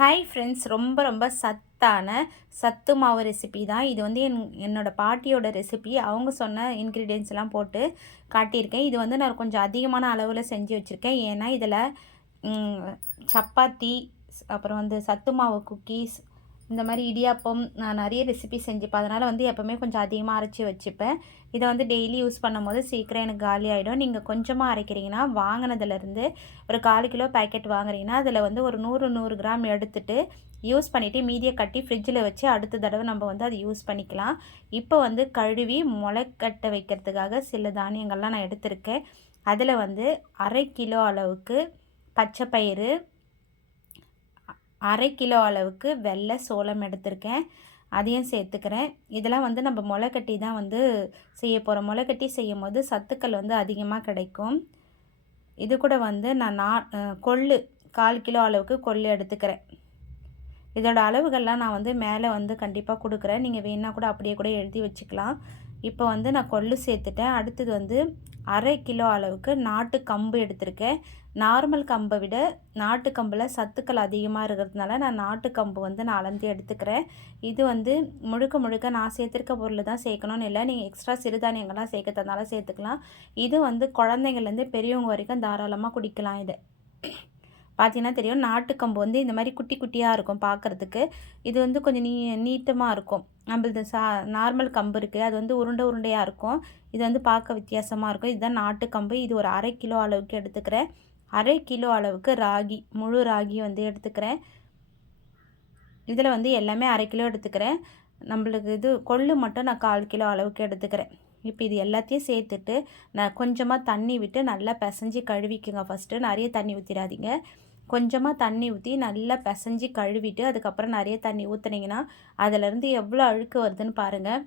Hi friends ரொம்ப ரொம்ப சத்தான சத்து மாவு ரெசிபி தான். இது வந்து என் என்னோடய பாட்டியோட ரெசிபி அவங்க சொன்ன இன்க்ரீடியன்ஸ்லாம் போட்டு காட்டியிருக்கேன். இது வந்து நான் கொஞ்சம் அதிகமான அளவில் செஞ்சு வச்சுருக்கேன். ஏன்னா இதில் சப்பாத்தி அப்புறம் வந்து சத்து மாவு குக்கீஸ் இந்த மாதிரி இடியாப்பம் நான் நிறைய ரெசிபி செஞ்சுப்பேன். அதனால் வந்து எப்போவுமே கொஞ்சம் அதிகமாக அரைச்சி வச்சுப்பேன். இதை வந்து டெய்லி யூஸ் பண்ணும்போது சீக்கிரம் எனக்கு காலி ஆகிடும் நீங்கள் கொஞ்சமாக அரைக்கிறீங்கன்னா வாங்கினதுலேருந்து ஒரு கால் கிலோ பேக்கெட் வாங்குறீங்கன்னா அதில் வந்து ஒரு நூறு நூறு கிராம் எடுத்துட்டு யூஸ் பண்ணிவிட்டு மீதியை கட்டி ஃப்ரிட்ஜில் வச்சு அடுத்த தடவை நம்ம வந்து அதை யூஸ் பண்ணிக்கலாம். இப்போ வந்து கழுவி முளைக்கட்டை வைக்கிறதுக்காக சில தானியங்கள்லாம் நான் எடுத்திருக்கேன். அதில் வந்து அரை கிலோ அளவுக்கு பச்சை பயிறு அரை கிலோ அளவுக்கு வெள்ளை சோளம் எடுத்திருக்கேன். அதையும் சேர்த்துக்கிறேன். இதெல்லாம் வந்து நம்ம முளைக்கட்டி தான் வந்து செய்ய போகிறோம் முளைக்கட்டி செய்யும் போது சத்துக்கள் வந்து அதிகமாக கிடைக்கும். இது கூட வந்து நான் நா கொள்ளு கால் கிலோ அளவுக்கு கொள்ளு எடுத்துக்கிறேன். இதோட அளவுகள்லாம் நான் வந்து மேலே வந்து கண்டிப்பாக கொடுக்குறேன். நீங்கள் வேணால் கூட அப்படியே கூட எழுதி வச்சுக்கலாம். இப்போ வந்து நான் கொள்ளு சேர்த்துட்டேன். அடுத்தது வந்து அரை கிலோ அளவுக்கு நாட்டு கம்பு எடுத்திருக்கேன். நார்மல் கம்பை விட நாட்டு கம்பில் சத்துக்கள் அதிகமாக இருக்கிறதுனால நான் நாட்டு கம்பு வந்து நான் அளந்து எடுத்துக்கிறேன். இது வந்து முழுக்க முழுக்க நான் சேர்த்துருக்க பொருள் தான் சேர்க்கணும்னு இல்லை. நீங்கள் எக்ஸ்ட்ரா சிறுதானியங்கள்லாம் சேர்க்கறதுனால சேர்த்துக்கலாம். இது வந்து குழந்தைங்கள்லேருந்து பெரியவங்க வரைக்கும் தாராளமாக குடிக்கலாம் இதை. பார்த்தீங்கன்னா தெரியும் நாட்டுக்கம்பு வந்து இந்த மாதிரி குட்டி குட்டியாக இருக்கும் பார்க்குறதுக்கு இது வந்து கொஞ்சம் நீ நீட்டமாக இருக்கும். நம்மளது சா நார்மல் கம்பு இருக்குது அது வந்து உருண்டை உருண்டையாக இருக்கும். இது வந்து பார்க்க வித்தியாசமாக இருக்கும். இதுதான் நாட்டுக்கம்பு. இது ஒரு அரை கிலோ அளவுக்கு எடுத்துக்கிறேன். அரை கிலோ அளவுக்கு ராகி முழு ராகி வந்து எடுத்துக்கிறேன். இதில் வந்து எல்லாமே அரை கிலோ எடுத்துக்கிறேன். நம்மளுக்கு இது கொள்ளு மட்டும் நான் கால் கிலோ அளவுக்கு எடுத்துக்கிறேன். இப்போ இது எல்லாத்தையும் சேர்த்துட்டு நான் கொஞ்சமாக தண்ணி விட்டு நல்லா பிசைஞ்சு கழுவிக்குங்க ஃபஸ்ட்டு நிறைய தண்ணி ஊற்றிடாதீங்க கொஞ்சமாக தண்ணி ஊற்றி நல்லா பிசைஞ்சு கழுவிட்டு அதுக்கப்புறம் நிறைய தண்ணி ஊற்றுனீங்கன்னா அதிலேருந்து எவ்வளோ அழுக்கு வருதுன்னு பாருங்கள்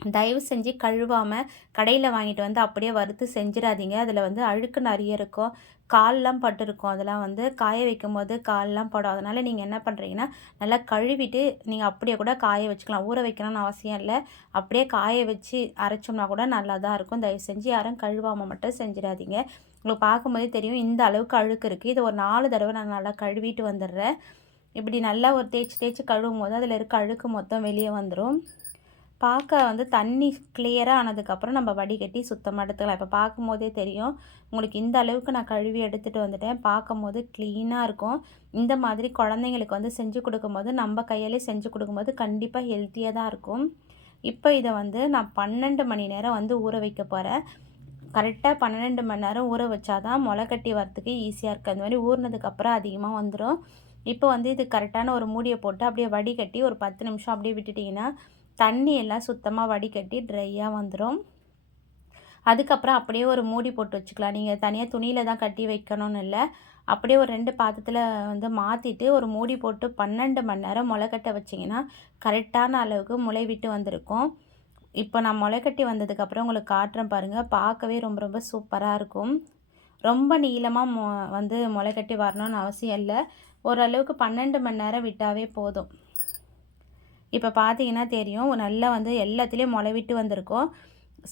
தயவு செஞ்சு கழுவாமல் கடையில் வாங்கிட்டு வந்து அப்படியே வறுத்து செஞ்சிடாதீங்க. அதில் வந்து அழுக்கு நிறைய இருக்கும். கால்லாம் பட்டிருக்கும். அதெல்லாம் வந்து காய வைக்கும் போது கால்லாம் படும். அதனால் நீங்கள் என்ன பண்ணுறீங்கன்னா நல்லா கழுவிட்டு நீங்கள் அப்படியே கூட காய வச்சுக்கலாம். ஊற வைக்கணும்னு அவசியம் இல்லை. அப்படியே காய வச்சு அரைச்சோம்னா கூட நல்லா தான் இருக்கும். தயவு செஞ்சு யாரும் கழுவாமல் மட்டும் செஞ்சிடாதீங்க. உங்களுக்கு பார்க்கும்போதே தெரியும் இந்த அளவுக்கு அழுக்கு இருக்குது இதை ஒரு நாலு தடவை நான் நல்லா கழுவிட்டு வந்துடுறேன். இப்படி நல்லா ஒரு தேய்ச்சி தேய்ச்சி கழுவும் போது அதில் இருக்க அழுக்கு மொத்தம் வெளியே வந்துடும் பார்க்க வந்து தண்ணி கிளியராக ஆனதுக்கப்புறம் நம்ம வடிகட்டி சுத்தமாக எடுத்துக்கலாம். இப்போ பார்க்கும்போதே தெரியும் உங்களுக்கு இந்த அளவுக்கு நான் கழுவி எடுத்துகிட்டு வந்துட்டேன். பார்க்கும்போது க்ளீனாக இருக்கும். இந்த மாதிரி குழந்தைங்களுக்கு வந்து செஞ்சு கொடுக்கும்போது நம்ம கையாலே செஞ்சு கொடுக்கும்போது கண்டிப்பாக ஹெல்த்தியாக தான் இருக்கும். இப்போ இதை வந்து நான் பன்னெண்டு மணி நேரம் வந்து ஊற வைக்க போகிறேன் கரெக்டாக பன்னெண்டு மணி நேரம் ஊற வச்சாதான் முளை கட்டி வரத்துக்கு ஈஸியாக இருக்குது அந்த மாதிரி ஊறினதுக்கப்புறம் அதிகமாக வந்துடும் இப்போ வந்து இது கரெக்டான ஒரு மூடியை போட்டு அப்படியே வடிகட்டி ஒரு பத்து நிமிஷம் அப்படியே விட்டுட்டிங்கன்னா தண்ணி எல்லாம் சுத்தமாக வடிகட்டி ட்ரையாக வந்துடும் அதுக்கப்புறம் அப்படியே ஒரு மூடி போட்டு வச்சுக்கலாம். நீங்கள் தனியாக துணியில் தான் கட்டி வைக்கணும்னு இல்லை. அப்படியே ஒரு ரெண்டு பாத்திரத்தில் வந்து மாற்றிட்டு ஒரு மூடி போட்டு பன்னெண்டு மணி நேரம் முளைக்கட்ட வச்சிங்கன்னா கரெக்டான அளவுக்கு முளை விட்டு வந்திருக்கும். இப்போ நான் முளைக்கட்டி வந்ததுக்கப்புறம் உங்களுக்கு காட்டுறேன் பாருங்கள் பார்க்கவே ரொம்ப ரொம்ப சூப்பராக இருக்கும். ரொம்ப நீளமாக மொ வந்து முளைக்கட்டி வரணும்னு அவசியம் இல்லை. ஓரளவுக்கு பன்னெண்டு மணி நேரம் விட்டாவே போதும். இப்போ பார்த்தீங்கன்னா தெரியும் நல்லா வந்து எல்லாத்துலேயும் முளை விட்டு வந்திருக்கும்.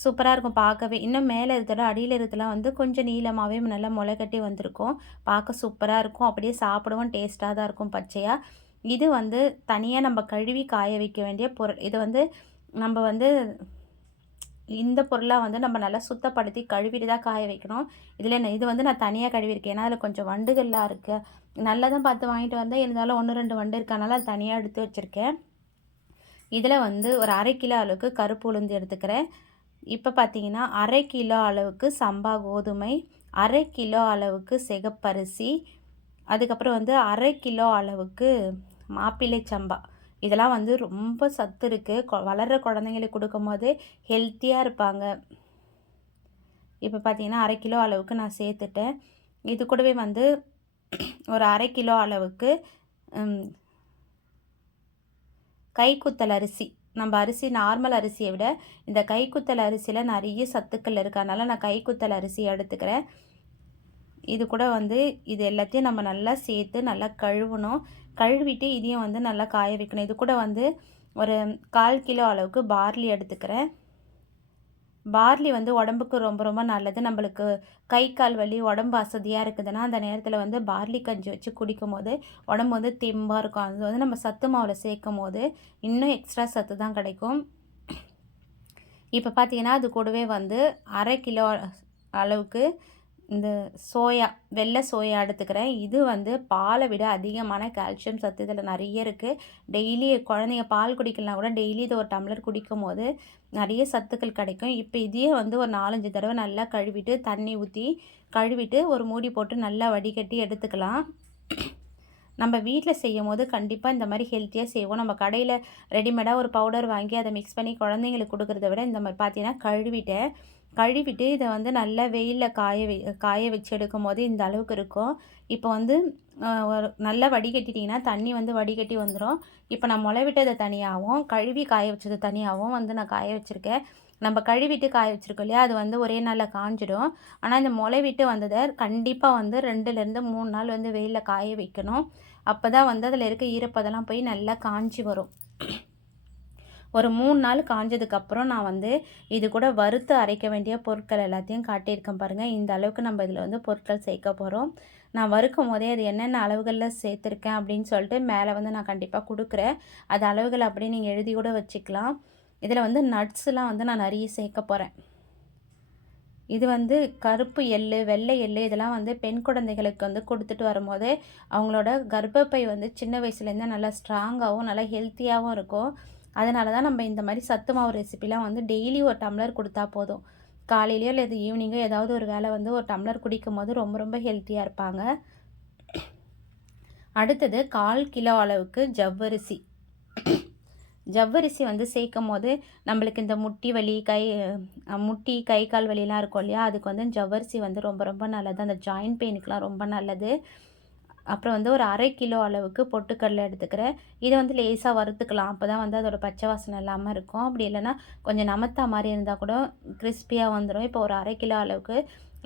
சூப்பராக இருக்கும் பார்க்கவே. இன்னும் மேலே இருக்கிற அடியில் இருக்கலாம் வந்து கொஞ்சம் நீளமாகவே நல்லா முளை கட்டி வந்திருக்கும். பார்க்க சூப்பராக இருக்கும். அப்படியே சாப்பிடவும் டேஸ்ட்டாக தான் இருக்கும் பச்சையாக இது வந்து தனியாக நம்ம கழுவி காய வைக்க வேண்டிய பொருள். இது வந்து நம்ம வந்து இந்த பொருளாக வந்து நம்ம நல்லா சுத்தப்படுத்தி கழுவிட்டு தான் காய வைக்கணும். இதில் என்ன இது வந்து நான் தனியாக கழுவிருக்கேன் ஏன்னா அதில் கொஞ்சம் வண்டுகள்லாம் இருக்குது நல்லா தான் பார்த்து வாங்கிட்டு வந்தேன். இருந்தாலும் ஒன்று ரெண்டு வண்டு இருக்கனால அது தனியாக எடுத்து வச்சுருக்கேன். இதில் வந்து ஒரு அரை கிலோ அளவுக்கு கருப்பு உளுந்து எடுத்துக்கிறேன். இப்போ பார்த்தீங்கன்னா அரை கிலோ அளவுக்கு சம்பா கோதுமை அரை கிலோ அளவுக்கு சிகப்பரிசி அதுக்கப்புறம் வந்து அரை கிலோ அளவுக்கு மாப்பிள்ளை சம்பா. இதெல்லாம் வந்து ரொம்ப சத்து இருக்குது வளர்கிற குழந்தைங்களுக்கு கொடுக்கும்போது ஹெல்த்தியாக இருப்பாங்க. இப்போ பார்த்தீங்கன்னா அரை கிலோ அளவுக்கு நான் சேர்த்துட்டேன். இது கூடவே வந்து ஒரு அரை கிலோ அளவுக்கு கைக்குத்தல் அரிசி. நம்ம அரிசி நார்மல் அரிசியை விட இந்த கைக்குத்தல் அரிசியில் நிறைய சத்துக்கள் இருக்கறனால நான் கைக்குத்தல் அரிசி எடுத்துக்கிறேன். இது கூட வந்து இது எல்லாத்தையும் நம்ம நல்லா சேர்த்து நல்லா கழுவணும். கழுவிட்டு இதையும் வந்து நல்லா காய வைக்கணும். இது கூட வந்து ஒரு கால் கிலோ அளவுக்கு பார்லி எடுத்துக்கிறேன். பார்லி வந்து உடம்புக்கு ரொம்ப ரொம்ப நல்லது. நம்மளுக்கு கை கால் வலி உடம்பு அசதியாக இருக்குதுன்னா அந்த நேரத்தில் வந்து பார்லி கஞ்சி வச்சு குடிக்கும் போது உடம்பு வந்து தெம்பாக இருக்கும். அது வந்து நம்ம சத்து மாவில் சேர்க்கும் போது இன்னும் எக்ஸ்ட்ரா சத்து தான் கிடைக்கும். இப்போ பார்த்தீங்கன்னா அது கூடவே வந்து அரை கிலோ அளவுக்கு இந்த சோயா வெள்ளை சோயா எடுத்துக்கிறேன். இது வந்து பாலை விட அதிகமான கால்சியம் சத்து இதில் நிறைய இருக்குது டெய்லி குழந்தைங்க பால் குடிக்கலாம் கூட டெய்லி இது ஒரு டம்ளர் குடிக்கும் போது நிறைய சத்துக்கள் கிடைக்கும். இப்போ இதையே வந்து ஒரு நாலஞ்சு தடவை நல்லா கழுவிட்டு தண்ணி ஊற்றி கழுவிட்டு ஒரு மூடி போட்டு நல்லா வடிகட்டி எடுத்துக்கலாம். நம்ம வீட்டில் செய்யும் போது கண்டிப்பாக இந்த மாதிரி ஹெல்த்தியாக செய்வோம். நம்ம கடையில் ரெடிமேடாக ஒரு பவுடர் வாங்கி அதை மிக்ஸ் பண்ணி குழந்தைங்களுக்கு கொடுக்குறத விட இந்த மாதிரி பார்த்தீங்கன்னா கழுவிட்டேன். கழுவிட்டு இதை வந்து நல்லா வெயிலில் காய வை காய வச்சு எடுக்கும் போது இந்த அளவுக்கு இருக்கும். இப்போ வந்து ஒரு நல்லா வடிகட்டிட்டிங்கன்னா தண்ணி வந்து வடிகட்டி வந்துடும் இப்போ நான் முளை விட்டதை தனியாகவும் கழுவி காய வச்சது தனியாகவும் வந்து நான் காய வச்சுருக்கேன். நம்ம கழுவிட்டு காய வச்சுருக்கோம் இல்லையா? அது வந்து ஒரே நாளில் காஞ்சிடும். ஆனால் இந்த முளை விட்டு வந்ததை கண்டிப்பாக வந்து ரெண்டுலேருந்து மூணு நாள் வந்து வெயிலில் காய வைக்கணும். அப்போ தான் வந்து அதில் இருக்க ஈரப்பதெல்லாம் போய் நல்லா காஞ்சி வரும். ஒரு மூணு நாள் காஞ்சதுக்கப்புறம் நான் வந்து இது கூட வறுத்து அரைக்க வேண்டிய பொருட்கள் எல்லாத்தையும் காட்டியிருக்கேன் பாருங்கள் இந்த அளவுக்கு நம்ம இதில் வந்து பொருட்கள் சேர்க்க போகிறோம் நான் வறுக்கும் போதே அது என்னென்ன அளவுகளில் சேர்த்துருக்கேன் அப்படின்னு சொல்லிட்டு மேலே வந்து நான் கண்டிப்பாக கொடுக்குறேன். அது அளவுகள் அப்படியே நீங்கள் எழுதி கூட வச்சுக்கலாம். இதில் வந்து நட்ஸ்லாம் வந்து நான் நிறைய சேர்க்க போகிறேன் இது வந்து கருப்பு எள்ளு வெள்ளை எள்ளு இதெல்லாம் வந்து பெண் குழந்தைகளுக்கு வந்து கொடுத்துட்டு வரும்போது அவங்களோட கர்ப்பப்பை வந்து சின்ன வயசுலேருந்து நல்லா ஸ்ட்ராங்காகவும் நல்லா ஹெல்த்தியாகவும் இருக்கும். அதனால தான் நம்ம இந்த மாதிரி சத்து மாவு ரெசிபிலாம் வந்து டெய்லி ஒரு டம்ளர் கொடுத்தா போதும். காலையிலையோ இல்லை ஈவினிங்கோ ஏதாவது ஒரு வேலை வந்து ஒரு டம்ளர் குடிக்கும் போது ரொம்ப ரொம்ப ஹெல்த்தியாக இருப்பாங்க. அடுத்தது கால் கிலோ அளவுக்கு ஜவ்வரிசி. ஜவ்வரிசி வந்து சேர்க்கும் போது நம்மளுக்கு இந்த முட்டி வலி கை முட்டி கை கால் வலிலாம் இருக்கும் இல்லையா? அதுக்கு வந்து ஜவ்வரிசி வந்து ரொம்ப ரொம்ப நல்லது. அந்த ஜாயின்ட் பெயினுக்கெலாம் ரொம்ப நல்லது. அப்புறம் வந்து ஒரு அரை கிலோ அளவுக்கு பொட்டுக்கடலை எடுத்துக்கிறேன். இதை வந்து லேசாக வறுத்துக்கலாம். அப்போ தான் வந்து அதோடய பச்சை வாசனை இல்லாமல் இருக்கும். அப்படி இல்லைன்னா கொஞ்சம் நமத்தா மாதிரி இருந்தால் கூட கிறிஸ்பியாக வந்துடும் இப்போ ஒரு அரை கிலோ அளவுக்கு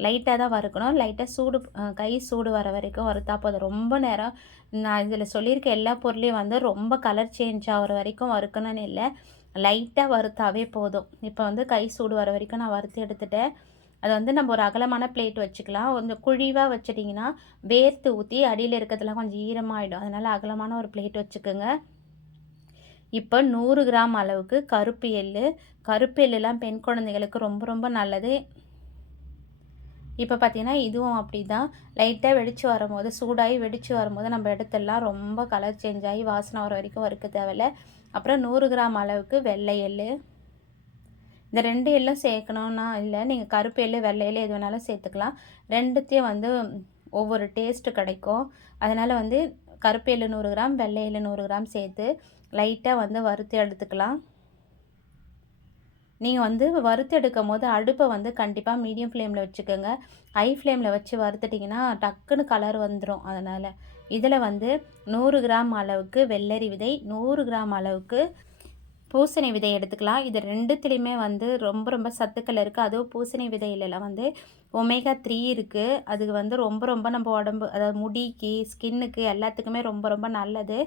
லைட்டாக தான் வறுக்கணும். லைட்டாக சூடு கை சூடு வர வரைக்கும் வறுத்தா போதும். ரொம்ப நேரம் நான் இதில் சொல்லியிருக்க எல்லா பொருளையும் வந்து ரொம்ப கலர் சேஞ்ச் ஆகிற வரைக்கும் வறுக்கணும்னு இல்லை. லைட்டாக வறுத்தாவே போதும். இப்போ வந்து கை சூடு வர வரைக்கும் நான் வறுத்து எடுத்துட்டேன். அதை வந்து நம்ம ஒரு அகலமான பிளேட் வச்சுக்கலாம். கொஞ்சம் குழிவாக வச்சிட்டிங்கன்னா வேர்த்து ஊற்றி அடியில் இருக்கிறதுலாம் கொஞ்சம் ஈரமாகிடும் அதனால் அகலமான ஒரு பிளேட் வச்சுக்கோங்க. இப்போ நூறு கிராம் அளவுக்கு கருப்பு எள்ளு. கருப்பு எள்ளுலாம் பெண் குழந்தைகளுக்கு ரொம்ப ரொம்ப நல்லது. இப்போ பார்த்தீங்கன்னா இதுவும் அப்படி தான் லைட்டாக வெடித்து வரும்போது சூடாகி வெடித்து வரும்போது நம்ம இடத்துலலாம் ரொம்ப கலர் சேஞ்ச் ஆகி வாசனை வர வரைக்கும் வறுக்க தேவையில்ல. அப்புறம் நூறு கிராம் அளவுக்கு வெள்ளை எள்ளு. இந்த ரெண்டு எல்லாம் சேர்க்கணுன்னா இல்லை நீங்கள் கருப்பு எள்ளு வெள்ளை எது வேணாலும் சேர்த்துக்கலாம். ரெண்டுத்தையும் வந்து ஒவ்வொரு டேஸ்ட்டு கிடைக்கும். அதனால் வந்து கருப்பு எள்ளு நூறு கிராம் வெள்ளை எள்ளு நூறு கிராம் சேர்த்து லைட்டாக வந்து வறுத்து எடுத்துக்கலாம். நீங்கள் வந்து வறுத்து எடுக்கும் போது அடுப்பை வந்து கண்டிப்பாக மீடியம் ஃப்ளேமில் வச்சுக்கோங்க. ஹை ஃப்ளேமில் வச்சு வறுத்துட்டிங்கன்னா டக்குன்னு கலர் வந்துடும் அதனால். இதில் வந்து நூறு கிராம் அளவுக்கு வெள்ளரி விதை நூறு கிராம் அளவுக்கு பூசணி விதை எடுத்துக்கலாம். இது ரெண்டுத்துலேயுமே வந்து ரொம்ப ரொம்ப சத்துக்கள் இருக்குது அதுவும் பூசணி விதையிலலாம் வந்து ஒமேகா த்ரீ இருக்குது அது வந்து ரொம்ப ரொம்ப நம்ம உடம்பு அதாவது முடிக்கு ஸ்கின்னுக்கு எல்லாத்துக்குமே ரொம்ப ரொம்ப நல்லது.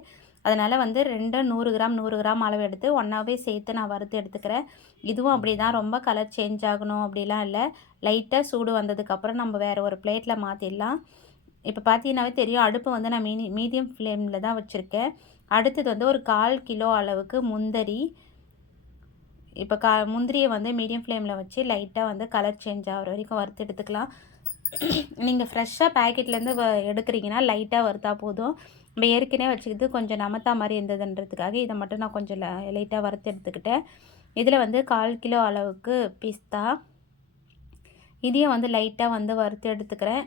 அதனால் வந்து ரெண்டு நூறு கிராம் நூறு கிராம் அளவு எடுத்து ஒன்றாவே சேர்த்து நான் வறுத்து எடுத்துக்கிறேன். இதுவும் அப்படி தான் ரொம்ப கலர் சேஞ்ச் ஆகணும் அப்படிலாம் இல்லை. லைட்டாக சூடு வந்ததுக்கப்புறம் நம்ம வேறு ஒரு பிளேட்டில் மாற்றிடலாம் இப்போ பார்த்தீங்கன்னாவே தெரியும் அடுப்பு வந்து நான் மீனி மீடியம் ஃப்ளேமில் தான் வச்சுருக்கேன். அடுத்தது வந்து ஒரு கால் கிலோ அளவுக்கு முந்தரி. இப்போ கா முந்திரியை வந்து மீடியம் ஃப்ளேமில் வச்சு லைட்டாக வந்து கலர் சேஞ்ச் ஆகிற வரைக்கும் வறுத்து எடுத்துக்கலாம். நீங்கள் ஃப்ரெஷ்ஷாக பேக்கெட்லேருந்து வ எடுக்கிறீங்கன்னா லைட்டாக வறுத்தா போதும். நம்ம ஏற்கனவே வச்சுக்கிட்டு கொஞ்சம் நமத்தா மாதிரி இருந்ததுன்றதுக்காக இதை மட்டும் நான் கொஞ்சம் லைட்டாக வறுத்து எடுத்துக்கிட்டேன். இதில் வந்து கால் கிலோ அளவுக்கு பிஸ்தா. இதையும் வந்து லைட்டாக வந்து வறுத்து எடுத்துக்கிறேன்.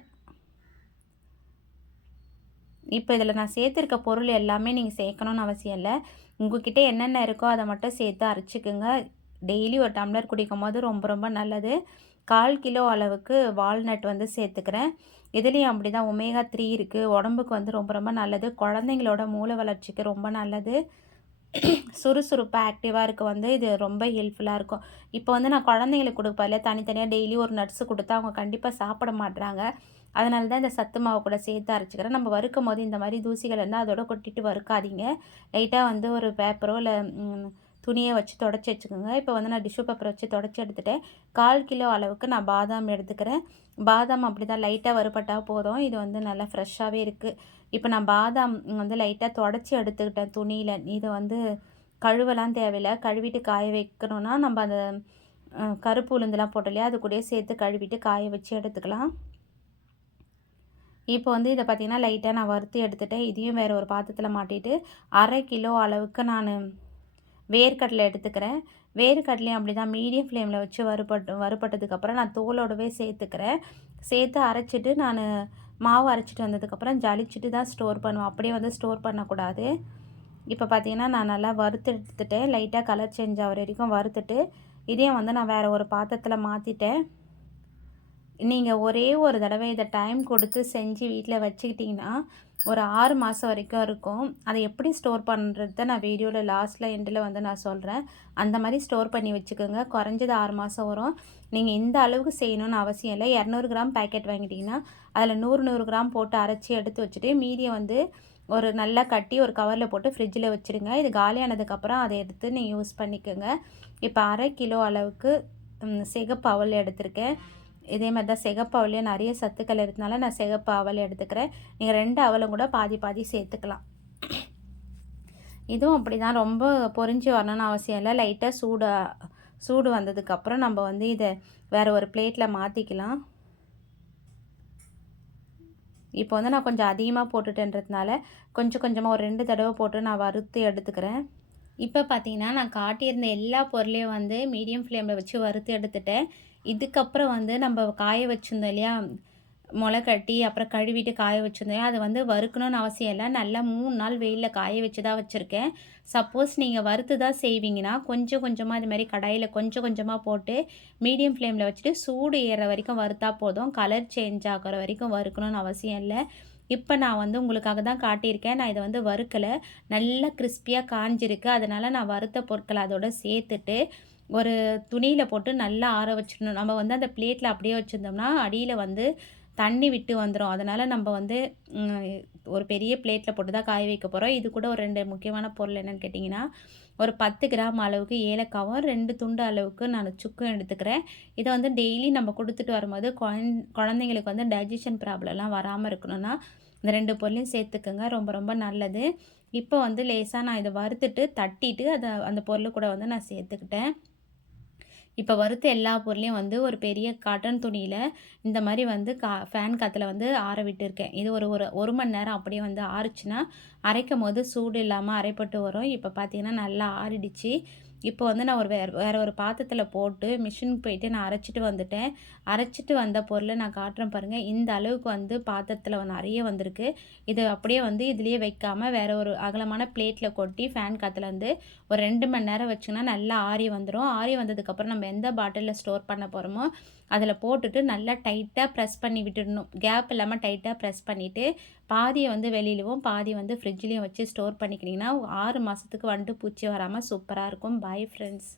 இப்போ இதில் நான் சேர்த்துருக்க பொருள் எல்லாமே நீங்கள் சேர்க்கணுன்னு அவசியம் இல்லை. உங்கள்கிட்ட என்னென்ன இருக்கோ அதை மட்டும் சேர்த்து அரைச்சிக்குங்க. டெய்லி ஒரு டம்ளர் குடிக்கும் போது ரொம்ப ரொம்ப நல்லது. கால் கிலோ அளவுக்கு வால்நட் வந்து சேர்த்துக்கிறேன். இதுலேயும் அப்படி தான் ஒமேகா த்ரீ இருக்குது உடம்புக்கு வந்து ரொம்ப ரொம்ப நல்லது. குழந்தைங்களோட மூளை வளர்ச்சிக்கு ரொம்ப நல்லது. சுறுசுறுப்பாக ஆக்டிவாக இருக்க வந்து. இது ரொம்ப ஹெல்ப்ஃபுல்லாக இருக்கும். இப்போ வந்து நான் குழந்தைங்களுக்கு கொடுப்பதில்ல தனித்தனியாக டெய்லி ஒரு நட்ஸு கொடுத்தா அவங்க கண்டிப்பாக சாப்பிட மாட்டுறாங்க அதனால தான் இந்த சத்து மாவு கூட சேர்த்து அரைச்சிக்கிறேன். நம்ம வறுக்கும் போது இந்த மாதிரி தூசிகள் இருந்தால் அதோட கொட்டிட்டு வறுக்காதீங்க. லைட்டாக வந்து ஒரு பேப்பரோ இல்லை துணியை வச்சு தொடச்சி வச்சுக்கோங்க. இப்போ வந்து நான் டிஷ்யூ பேப்பர் வச்சு தொடச்சி எடுத்துகிட்டேன் கால் கிலோ அளவுக்கு நான் பாதாம் எடுத்துக்கிறேன். பாதாம் அப்படி தான் லைட்டாக வறுபட்டால் போதும். இது வந்து நல்லா ஃப்ரெஷ்ஷாகவே இருக்குது இப்போ நான் பாதாம் வந்து லைட்டாக தொடச்சி எடுத்துக்கிட்டேன் துணியில். இதை வந்து கழுவலாம் தேவையில்லை. கழுவிட்டு காய வைக்கணுன்னா நம்ம அந்த கருப்பு உளுந்துலாம் போட்டோம் இல்லையா? அது கூடயே சேர்த்து கழுவிட்டு காய வச்சு எடுத்துக்கலாம். இப்போ வந்து இதை பார்த்திங்கன்னா லைட்டாக நான் வறுத்து எடுத்துகிட்டேன் இதையும் வேறு ஒரு பாத்திரத்தில் மாட்டிட்டு அரை கிலோ அளவுக்கு நான் வேர்க்கடலை எடுத்துக்கிறேன். வேர்க்கடலையும் அப்படி தான் மீடியம் ஃப்ளேமில் வச்சு வறுபட்டு வறுபட்டதுக்கப்புறம் நான் தோலோடவே சேர்த்துக்கிறேன். சேர்த்து அரைச்சிட்டு நான் மாவு அரைச்சிட்டு வந்ததுக்கப்புறம் ஜலிச்சுட்டு தான் ஸ்டோர் பண்ணுவேன். அப்படியே வந்து ஸ்டோர் பண்ணக்கூடாது. இப்போ பார்த்தீங்கன்னா நான் நல்லா வறுத்து எடுத்துட்டேன். லைட்டாக கலர் சேஞ்ச் ஆகிற வரைக்கும் வறுத்துட்டு இதையும் வந்து நான் வேறு ஒரு பாத்திரத்தில் மாற்றிட்டேன் நீங்கள் ஒரே ஒரு தடவை இதை டைம் கொடுத்து செஞ்சு வீட்டில் வச்சுக்கிட்டிங்கன்னா ஒரு ஆறு மாதம் வரைக்கும் இருக்கும். அதை எப்படி ஸ்டோர் பண்ணுறத நான் வீடியோவில் லாஸ்ட்டில் எண்டில் வந்து நான் சொல்கிறேன் அந்த மாதிரி ஸ்டோர் பண்ணி வச்சுக்கோங்க. குறைஞ்சது ஆறு மாதம் வரும். நீங்கள் இந்த அளவுக்கு செய்யணும்னு அவசியம் இல்லை. இரநூறு கிராம் பேக்கெட் வாங்கிட்டிங்கன்னா அதில் நூறு நூறு கிராம் போட்டு அரைச்சி எடுத்து வச்சுட்டு மீதியை வந்து ஒரு நல்லா கட்டி ஒரு கவரில் போட்டு ஃப்ரிட்ஜில் வச்சுருங்க இது காலியானதுக்கப்புறம் அதை எடுத்து நீங்கள் யூஸ் பண்ணிக்கோங்க. இப்போ அரை கிலோ அளவுக்கு சிகப்பு அவல் எடுத்திருக்கேன். இதே மாதிரி தான் சிகப்பு அவலையே நிறைய சத்துக்கள் இருக்கிறதுனால நான் சிகப்பு அவல் எடுத்துக்கிறேன். நீங்கள் ரெண்டு அவலும் கூட பாதி பாதி சேர்த்துக்கலாம். இதுவும் அப்படி தான் ரொம்ப பொறிஞ்சு வரணும்னு அவசியம் இல்லை. லைட்டாக சூடு சூடு வந்ததுக்கப்புறம் நம்ம வந்து இதை வேறு ஒரு பிளேட்டில் மாற்றிக்கலாம் இப்போ வந்து நான் கொஞ்சம் அதிகமாக போட்டுட்டேன்றதுனால கொஞ்சம் கொஞ்சமாக ஒரு ரெண்டு தடவை போட்டு நான் வறுத்து எடுத்துக்கிறேன். இப்போ பார்த்தீங்கன்னா நான் காட்டியிருந்த எல்லா பொருளையும் வந்து மீடியம் ஃப்ளேமில் வச்சு வறுத்து எடுத்துட்டேன். இதுக்கப்புறம் வந்து நம்ம காய வச்சுருந்தோம் இல்லையா? முளை கட்டி அப்புறம் கழுவிட்டு காய வச்சுருந்தேன் அது வந்து வறுக்கணும்னு அவசியம் இல்லை. நல்லா மூணு நாள் வெயிலில் காய வச்சு தான் வச்சுருக்கேன். சப்போஸ் நீங்கள் வறுத்து தான் செய்வீங்கன்னா கொஞ்சம் கொஞ்சமாக இது மாதிரி கடாயில் கொஞ்சம் கொஞ்சமாக போட்டு மீடியம் ஃப்ளேமில் வச்சுட்டு சூடு ஏறுற வரைக்கும் வறுத்தா போதும். கலர் சேஞ்ச் ஆகிற வரைக்கும் வறுக்கணும்னு அவசியம் இல்லை. இப்போ நான் வந்து உங்களுக்காக தான் காட்டியிருக்கேன். நான் இதை வந்து வறுக்கலை. நல்லா கிறிஸ்பியாக காஞ்சிருக்கு. அதனால் நான் வறுத்த பொருட்களை அதோட சேர்த்துட்டு ஒரு துணியில் போட்டு நல்லா ஆற வச்சிடணும். நம்ம வந்து அந்த பிளேட்டில் அப்படியே வச்சுருந்தோம்னா அடியில் வந்து தண்ணி விட்டு வந்துடும் அதனால் நம்ம வந்து ஒரு பெரிய பிளேட்டில் போட்டு தான் காய வைக்க போகிறோம் இது கூட ஒரு ரெண்டு முக்கியமான பொருள் என்னென்னு கேட்டிங்கன்னா ஒரு பத்து கிராம் அளவுக்கு ஏலக்காவும் ரெண்டு துண்டு அளவுக்கு நான் சுக்கும் எடுத்துக்கிறேன். இதை வந்து டெய்லி நம்ம கொடுத்துட்டு வரும்போது குழந்தைங்களுக்கு வந்து டைஜஷன் ப்ராப்ளம்லாம் வராமல் இருக்கணும்னா இந்த ரெண்டு பொருளையும் சேர்த்துக்கோங்க. ரொம்ப ரொம்ப நல்லது. இப்போ வந்து லேசாக நான் இதை வறுத்துட்டு தட்டிட்டு அதை அந்த பொருள் கூட வந்து நான் சேர்த்துக்கிட்டேன். இப்போ வறுத்த எல்லா பொருளையும் வந்து ஒரு பெரிய காட்டன் துணியில் இந்த மாதிரி வந்து கா ஃபேன் காற்றுல வந்து ஆற விட்டுருக்கேன். இது ஒரு ஒரு ஒரு மணி நேரம் அப்படியே வந்து ஆறுச்சுன்னா அரைக்கும் போது சூடு இல்லாமல் அரைப்பட்டு வரும். இப்போ பார்த்தீங்கன்னா நல்லா ஆறிடுச்சு. இப்போ வந்து நான் ஒரு வேறு வேறு ஒரு பாத்திரத்தில் போட்டு மிஷினுக்கு போயிட்டு நான் அரைச்சிட்டு வந்துட்டேன். அரைச்சிட்டு வந்த பொருளை நான் காட்டுறேன் பாருங்கள் இந்த அளவுக்கு வந்து பாத்திரத்தில் நிறைய வந்திருக்கு. இது அப்படியே வந்து இதுலேயே வைக்காமல் வேறு ஒரு அகலமான பிளேட்டில் கொட்டி ஃபேன் காற்றுல வந்து ஒரு ரெண்டு மணி நேரம் வச்சுங்கன்னா நல்லா ஆறி வந்துடும் ஆறி வந்ததுக்கப்புறம் நம்ம எந்த பாட்டிலில் ஸ்டோர் பண்ண போகிறோமோ அதில் போட்டுட்டு நல்லா டைட்டாக ப்ரெஸ் பண்ணி விட்டுடணும். கேப் இல்லாமல் டைட்டாக ப்ரெஸ் பண்ணிவிட்டு பாதியை வந்து வெளியிலவும் பாதி வந்து ஃப்ரிட்ஜ்லேயும் வச்சு ஸ்டோர் பண்ணிக்கிட்டிங்கன்னா ஆறு மாதத்துக்கு வண்டு பூச்சி வராமல் சூப்பராக இருக்கும். Bye friends